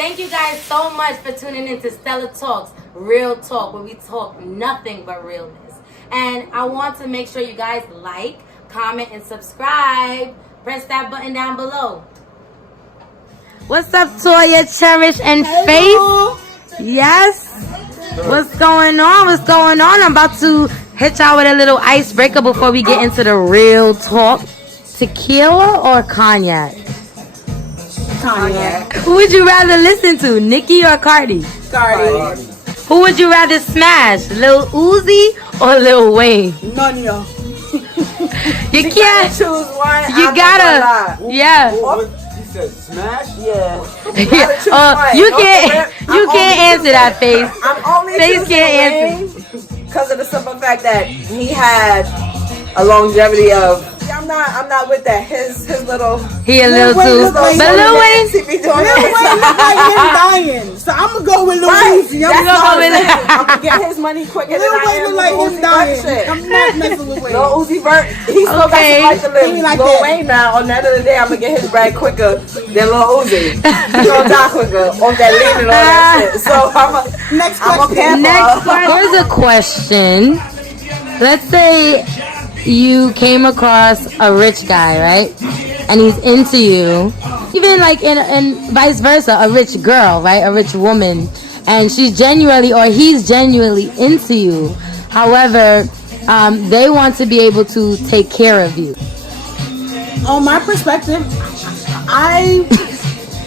Thank you guys so much for tuning in to StellarTalks, Real Talk, where we talk nothing but realness. And I want to make sure you guys like, comment, and subscribe. Press that button down below. What's up, Toya, Cherish, and Faith? Yes. What's going on? What's going on? I'm about to hit y'all with a little icebreaker before we get into the real talk. Tequila or cognac? Cognac. Who would you rather listen to, Nicki or Cardi? Cardi. Who would you rather smash, Lil Uzi or Lil Wayne? None of y'all. You can't choose one. You gotta. Yeah. You said smash? Yeah. You can't answer that, Face. I'm only Face can't answer because of the simple fact that he had a longevity of. I'm not with that. His little. He a little too. But Lil Wayne. He be doing Lil Wayne look like him dying. So I'm gonna go with Lil Uzi. I'm gonna get his money quicker than Lil I Wayne am look like with him Uzi dying. Vert shit. I'm not messing with Wayne. Lil Uzi Vert, he still got some life to live. He like Lil that. Wayne now, on the end of the day, I'm gonna get his bread quicker than Lil Uzi. He's gonna die quicker off that lean and all that shit. So Next I'm a question. Here's a question. Let's say you came across a rich guy, right? And he's into you. Even like in vice versa, a rich girl, right? A rich woman. And she's genuinely, or he's genuinely into you. However, they want to be able to take care of you. On my perspective,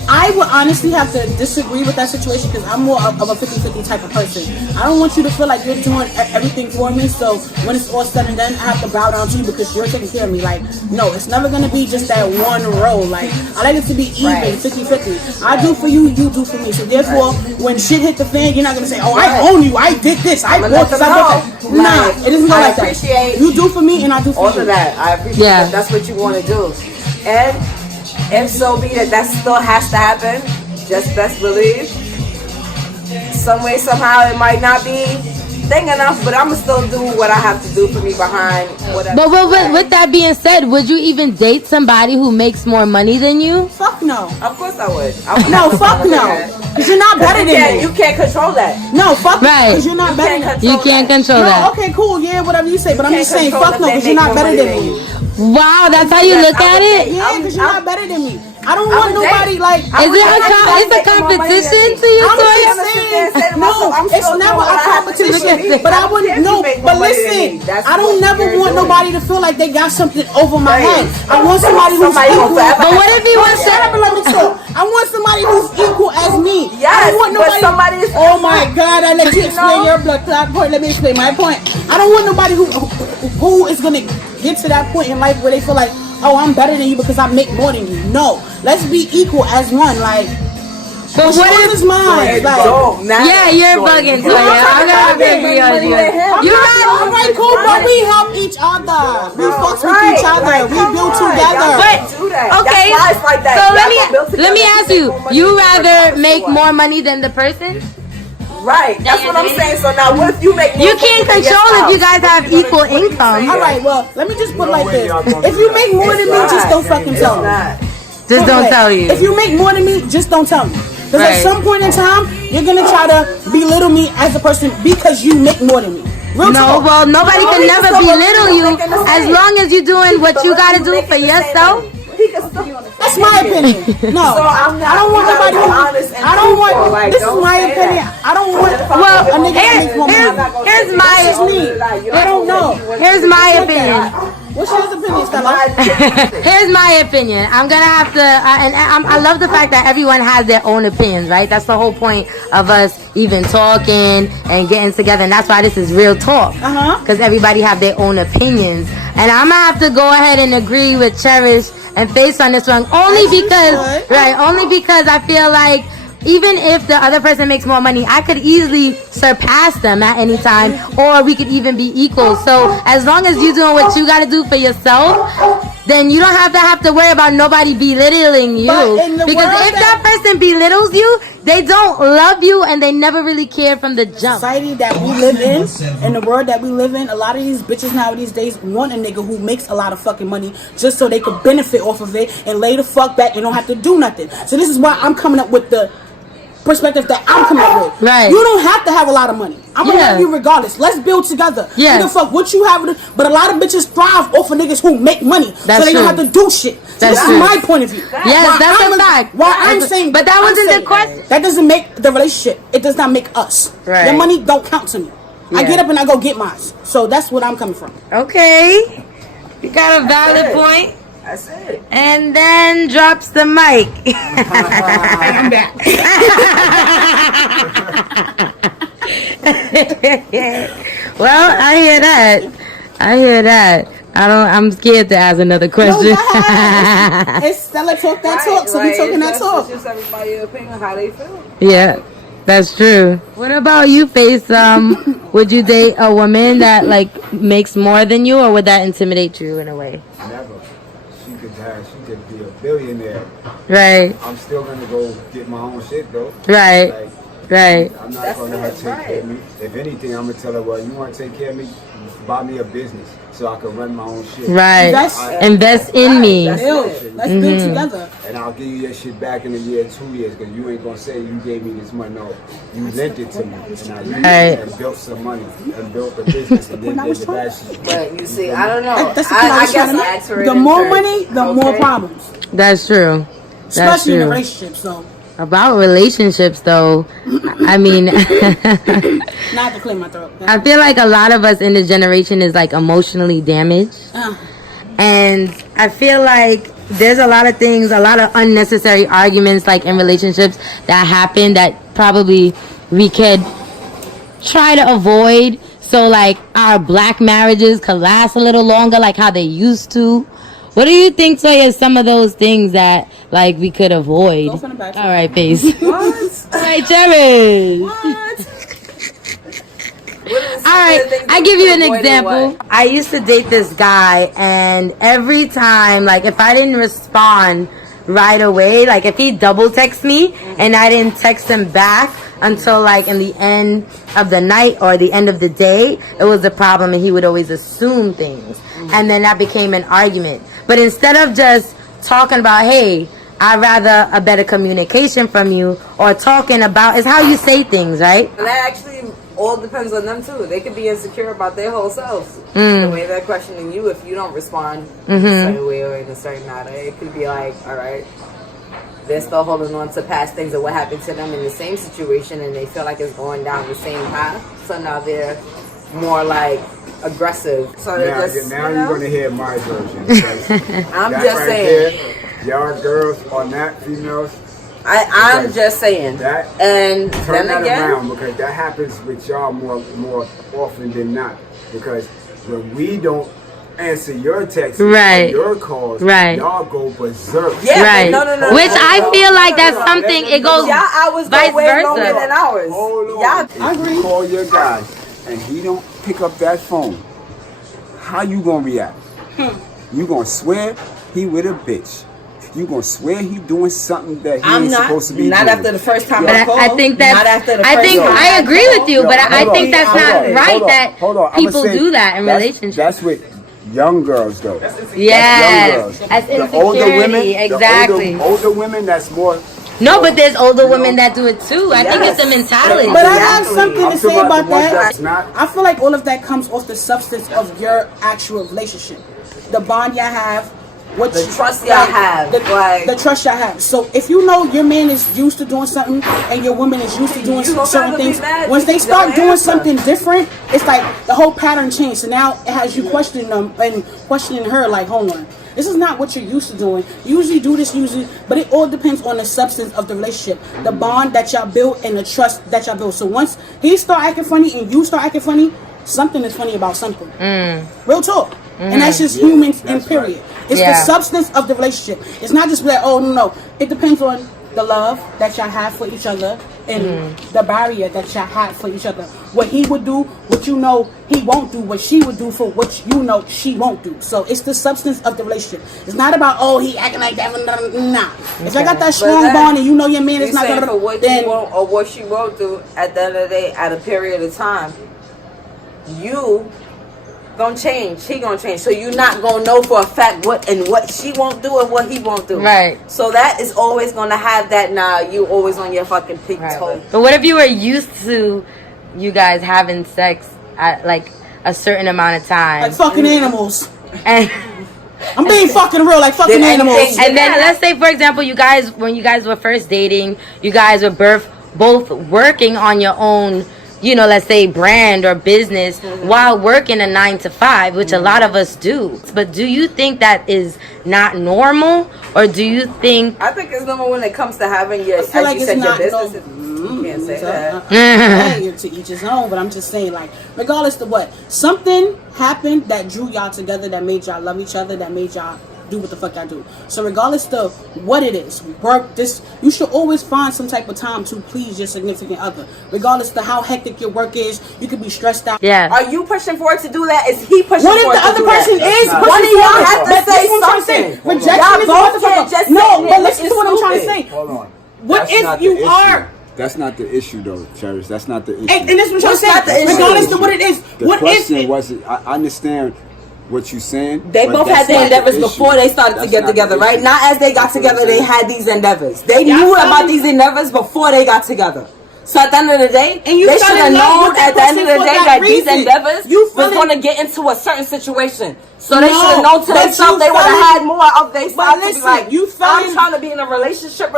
I would honestly have to disagree with that situation because I'm more of a 50-50 type of person. I don't want you to feel like you're doing everything for me, so when it's all said and done, I have to bow down to you because you're taking care of me. Like, no, it's never going to be just that one role. Like, I like it to be even, 50-50. I do for you, you do for me. So therefore, when shit hit the fan, you're not going to say, oh, I own you, I did this, I bought this, I bought that. Nah, it doesn't go like that. You do for me and I do for you. all of that. I appreciate that. That's what you want to do. And if so be that still has to happen, just best believe. Some way, somehow, it might not be thing enough, but I'm going to still do what I have to do for me behind whatever. But with that being said, would you even date somebody who makes more money than you? Fuck no. Of course I would. No, fuck no. Because you're not better than me. You can't control that. No, fuck Right. because you're not better than me. You can't control No, that. okay, cool, yeah, whatever you say, but I'm can't just saying, control fuck no, that because they you're not make better more than money me. Wow, that's how you look at it? Yeah, because you're not better than me. I don't want nobody like. Is it a competition to you, I'm Toya? just saying, no, it's never a competition. But I wouldn't know. But listen, I don't never want nobody to feel like they got something over my head. I want somebody who's equal. But what if he wants Shut up and let me talk. I want somebody who's equal as me. Yes, I don't want nobody. but somebody is. Oh my God! I let you explain your blood clot point. Let me explain my point. I don't want nobody who is gonna get to that point in life where they feel like, oh, I'm better than you because I make more than you. No, let's be equal as one. Like, but what if is mine? Like, yeah, you're bugging, Toya. I'm gonna agree on you. You're right. All right, cool, but we help each other. We fucks with each other. We build together. But okay, so let me ask you. You rather make more money than the person? Right, that's what I'm saying. So now, what if you make more You can't money than control if yourself? you guys have equal income. All right, well, let me just put it like this. If you make more than me, just don't fucking tell me. Just don't tell you. If you make more than me, just don't tell me. Because Right. at some point in time, you're going to try to belittle me as a person because you make more than me. Real No, talk. well, nobody can never belittle you as long as you're doing what you gotta do for yourself. That's my opinion. No, I don't want nobody who. I don't want. This is my opinion. I don't want. Well, a nigga that makes more money. here's That's just my me. I don't know. here's my opinion. What's your opinion, Stella? Here's my opinion. I'm gonna have to, I love the fact that everyone has their own opinions, right? That's the whole point of us even talking and getting together, and that's why this is real talk. Because everybody have their own opinions, and I'm gonna have to go ahead and agree with Cherish and Face on this one, only because I feel like even if the other person makes more money, I could easily surpass them at any time, or we could even be equal. So as long as you're doing what you got to do for yourself, then you don't have to worry about nobody belittling you. Because if that person belittles you, they don't love you and they never really cared from the jump. Society that we live in the world that we live in, a lot of these bitches nowadays days want a nigga who makes a lot of fucking money just so they could benefit off of it and lay the fuck back and don't have to do nothing. So this is why I'm coming up with the perspective that I'm coming up with. Right. You don't have to have a lot of money. I'm gonna love you regardless. Let's build together. Yeah. You know, fuck what you have, but a lot of bitches thrive off of niggas who make money, That's so they true. don't have to do shit. So That's this true. is my point of view. Yes, that's a fact. Why I'm saying, but that wasn't the question. That doesn't make the relationship. It does not make us. Right. Your money don't count to me. I Yeah. get up and I go get mine. So that's what I'm coming from. Okay. You got a valid point. That's it. And then drops the mic. I'm back. Well, I hear that. I'm scared to ask another question. It's Stella talk that talk, so we talking that talk. It's just everybody's opinion, how they feel. Yeah, that's true. What about you, Face? Would you date a woman that like makes more than you, or would that intimidate you in a way? Never. She could be a billionaire. Right, I'm still gonna go get my own shit though. right, Like, right. I'm not gonna let her take care of me. If anything, I'm gonna tell her, well, you want to take care of me? Buy me a business so I can run my own shit. Right. Invest in me. That's it. Let's build together. And I'll give you that shit back in a year, 2 years, because you ain't gonna say you gave me this money. No, you lent it to me, and I used it and built some money and built a business, and then did the bad shit. But you see, I don't know. That's the I guess trying to I make. asked her The in more church. money, the more problems. That's true. That's Especially in a true. relationship. So, About relationships, though, I mean, not to clear my throat. I feel like a lot of us in this generation is like emotionally damaged. And I feel like there's a lot of things, a lot of unnecessary arguments like in relationships that happen that probably we could try to avoid. So like our black marriages could last a little longer like how they used to. What do you think, Toya, is some of those things that like we could avoid? Go from the back. All right, Pace. What? All right, Cherish. What? All right, I give you an example. I used to date this guy, and every time, like, if I didn't respond right away, like, if he double texts me and I didn't text him back until, like, in the end of the night or the end of the day, it was a problem, and he would always assume things. And then that became an argument. But instead of just talking about, hey, I'd rather a better communication from you, or talking about, it's how you say things, right? And that actually all depends on them too. They could be insecure about their whole selves. The way they're questioning you if you don't respond in a certain way or in a certain matter. It could be like, all right, they're still holding on to past things of what happened to them in the same situation, and they feel like it's going down the same path. So now they're more like aggressive. So they're just, now you you're know? going to hear my version. because I'm that just right saying. There, y'all girls on that, females, I'm just saying. that, And turn then that again, around, because that happens with y'all more often than not. Because when we don't answer your texts, Right. your calls, Right. y'all go berserk. yeah, Right. but no. Which no, I no, feel no, like no, that's no. something, it goes Y'all hours vice go way longer versa. than ours. Hold on. Y'all, If you call your guy and he don't pick up that phone, how you gonna react? You gonna swear he with a bitch. You gonna swear he doing something that he I'm ain't not. supposed to be Not doing. after the first time But I called. I think that's, Not after the I first think, time I agree with you, but I hold think on, that's hold not on, right hold on, that hold on. I'ma people say do that in relationships. That's with young girls though. Yes, That's young girls. that's The older women, insecurity, exactly. The older women, that's more. No, but there's older women that do it too. I think it's a mentality. But I have Exactly. something to I'm say talking about the ones that. that's not. I feel like all of that comes off the substance of your actual relationship, the bond y'all have, what The trust y'all have, like- the trust y'all have. So if you know your man is used to doing something and your woman is used to doing You don't certain have to things, be mad once they if you start don't doing answer. something different, it's like the whole pattern changed. So now it has you questioning them and questioning her, like, hold on. This is not what you're used to doing. You usually do this, but it all depends on the substance of the relationship, the bond that y'all build, and the trust that y'all build. So once he start acting funny and you start acting funny, something is funny about something. Real talk. And that's just humans in that's period. right. It's the substance of the relationship. It's not just like, oh no. It depends on the love that y'all have for each other and the barrier that y'all have for each other. What he would do, what you know he won't do, what she would do for what you know she won't do. So it's the substance of the relationship. It's not about, oh, he acting like that. Nah. If I got that strong then bond and you know your man is you not saying gonna, for what then you won't or what she won't do at the end of the day, at a period of time, you gonna change. He gonna change. So you're not gonna know for a fact what she won't do and what he won't do. Right. So that is always gonna have that. Nah, you always on your fucking pig toe. But what if you were used to you guys having sex at like a certain amount of time? Like fucking animals. And I'm being fucking real, like fucking animals. And then let's say, for example, when you guys were first dating, you guys were both working on your own, let's say brand or business while working a 9 to 5, which a lot of us do. But do you think that is not normal, or do you think? I think it's normal when it comes to having your, I feel like it's not your business. You can't say that. Hey, to each his own, but I'm just saying, like, regardless of what, something happened that drew y'all together, that made y'all love each other, that made y'all do what the fuck y'all do. So regardless of what it is, you should always find some type of time to please your significant other. Regardless of how hectic your work is, you could be stressed out. Yeah. Are you pushing for it to do that? Is he pushing for it to do that? What if the other person is pushing one of y'all for it? have to say something. Rejection is what the fuck. No, but listen to what I'm trying to say. Hold on. What if you are? That's not the issue, though, Cherish. That's not the issue. And that's what I'm trying to say. Regardless of what it is. The question wasn't. I understand what you're saying. They both had their endeavors before they started to get together, right? Not as they got together, they had these endeavors. They knew about these endeavors before they got together. So at the end of the day, they should have known at the end of the day that these endeavors was going to get into a certain situation. So they should have known to themselves they would have had more of their side to be like, I'm trying to be in a relationship.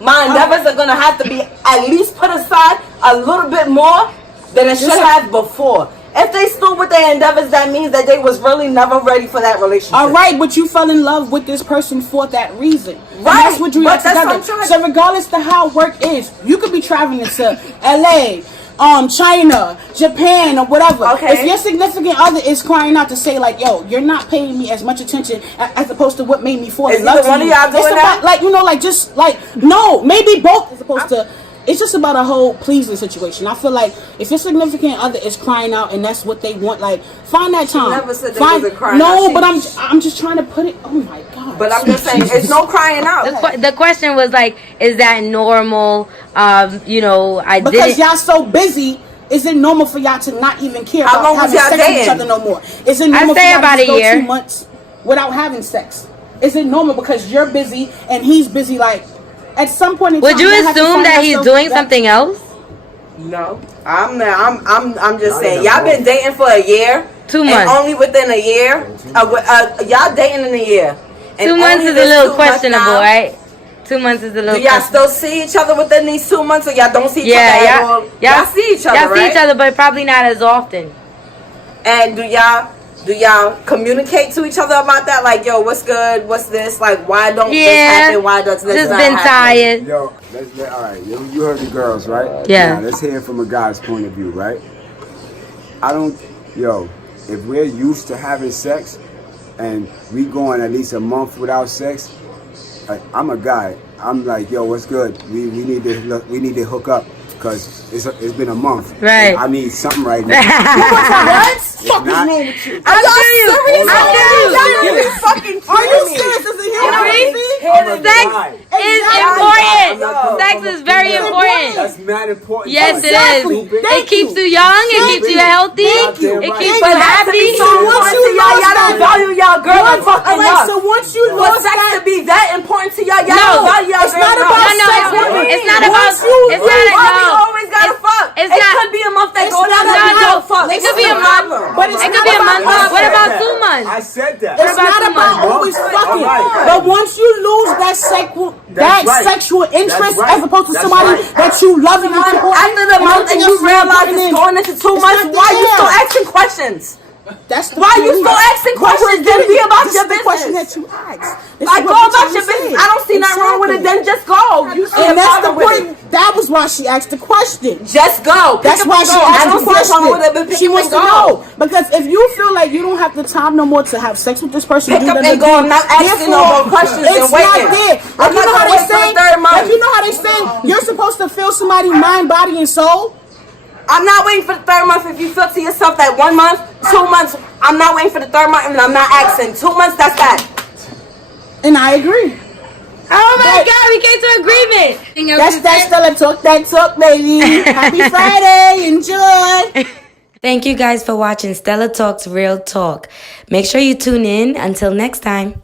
My endeavors are going to have to be at least put aside a little bit more than it should have before. If they stood with their endeavors, that means that they was really never ready for that relationship. All right, but you fell in love with this person for that reason. Right. And that's what drew you together. So regardless of how work is, you could be traveling to LA, China, Japan, or whatever. Okay. If your significant other is crying out to say like, yo, you're not paying me as much attention as opposed to what made me fall in love to you. One of y'all doing that? No, maybe both is supposed to. It's just about a whole pleasing situation. I feel like if your significant other is crying out and that's what they want, like, find that time. Never said they wasn't crying out. No, but I'm just trying to put it. Oh my god. But I'm just saying, it's no crying out. The question was like, is that normal? Because y'all so busy. Is it normal for y'all to not even care about having sex with each other no more? Is it normal for y'all to go 2 months without having sex? Is it normal because you're busy and he's busy? Like, at some point in time, would you assume that he's doing something else? No, I'm just saying. Y'all been dating for a year, 2 months, and only within a year. Y'all dating in a year. And 2 months is a little questionable, right? 2 months is a little. Do y'all still see each other within these 2 months, or y'all don't see each other at all? Y'all see each other, y'all right? see each other, but probably not as often. And do y'all communicate to each other about that? Like, yo, what's good? What's this? Like, why don't this happen? Why does this just not been happen? tired. Yo, all right. You heard the girls, right? Yeah. Now, let's hear it from a guy's point of view, right? If we're used to having sex and we going at least a month without sex, I'm a guy. I'm like, yo, what's good? We need to hook up. Because it's been a month. Right. I need something right now. What? Fuck is wrong with you? I feel you. Are you serious? Is it Sex is important. Sex is very important. That's mad important. Yes, it is. It keeps you young. It keeps you healthy. It keeps you happy. So once y'all don't value y'all girl and fucking up. So once you For sex to be that important to y'all, y'all don't value y'all girl. It's not about. It's not. Always gotta fuck. It could be a month that goes down and you don't fuck. It could be a month. But it could be a month. What about 2 months? I said that. It's not about always fucking. But once you lose that sexual interest as opposed to somebody that you love and you support, after the month and you realize it's going into 2 months, why you still asking questions? Why you still asking questions? Then be about your business. Question that you asked. Like, go about your business. I don't see nothing wrong with it. Then just go. You see and that's the point. That was why she asked the question. Just go. That's why she asked the question. She wants to go. Because if you feel like you don't have the time no more to have sex with this person, pick up and go. I'm not asking no more questions and waiting. It's not there. Like, you know how they say? Like, you know how they say you're supposed to feel somebody's mind, body, and soul. I'm not waiting for the third month. If you feel to yourself that 1 month, 2 months, I'm not waiting for the third month, and I'm not asking. 2 months, that's that. And I agree. Oh my God, we came to agreement. That's that StellarTalk, baby. Happy Friday. Enjoy. Thank you guys for watching Stella Talks Real Talk. Make sure you tune in. Until next time.